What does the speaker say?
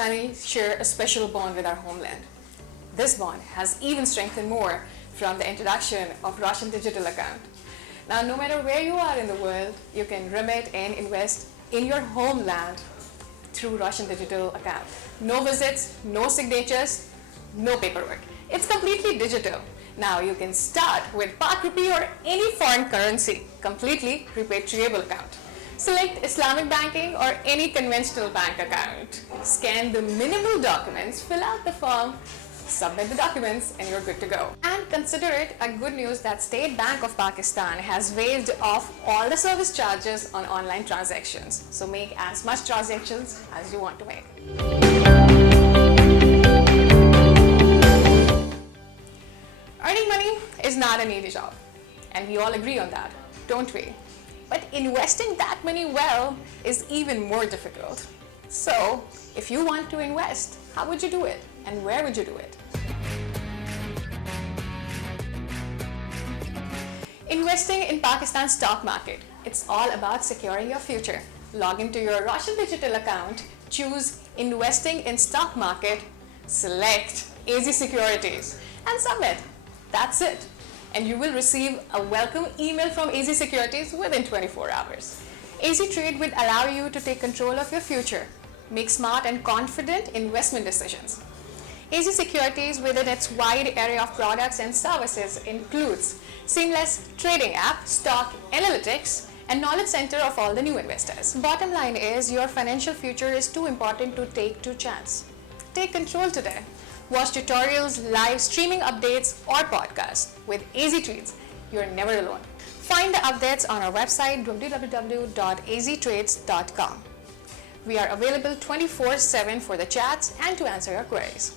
Pakistanis share a special bond with our homeland. This bond has even strengthened more from the introduction of Roshan Digital Account. Now, no matter where you are in the world, you can remit and invest in your homeland through Roshan Digital Account. No visits, no signatures, no paperwork. It's completely digital. Now you can start with Pak Rupee or any foreign currency, completely repatriable account. Select Islamic banking or any conventional bank account. Scan the minimal documents, fill out the form, submit the documents, and you're good to go. And consider it a good news that State Bank of Pakistan has waived off all the service charges on online transactions. So make as much transactions as you want to make. Earning money is not an easy job, and we all agree on that, don't we? But investing that money well is even more difficult. So, if you want to invest, how would you do it, and where would you do it? Investing in Pakistan's stock market, it's all about securing your future. Log into your Roshan Digital account, choose Investing in Stock Market, select AZEE Securities, and submit. That's it. And you will receive a welcome email from AZEE Securities within 24 hours. AZEE Trade will allow you to take control of your future, make smart and confident investment decisions. AZEE Securities, within its wide array of products and services, includes seamless trading app, stock analytics, and knowledge center of all the new investors. Bottom line is, your financial future is too important to take to chance. Take control today. Watch tutorials, live streaming updates, or podcasts. With AZEE Trades, you're never alone. Find the updates on our website www.azeetrades.com. We are available 24/7 for the chats and to answer your queries.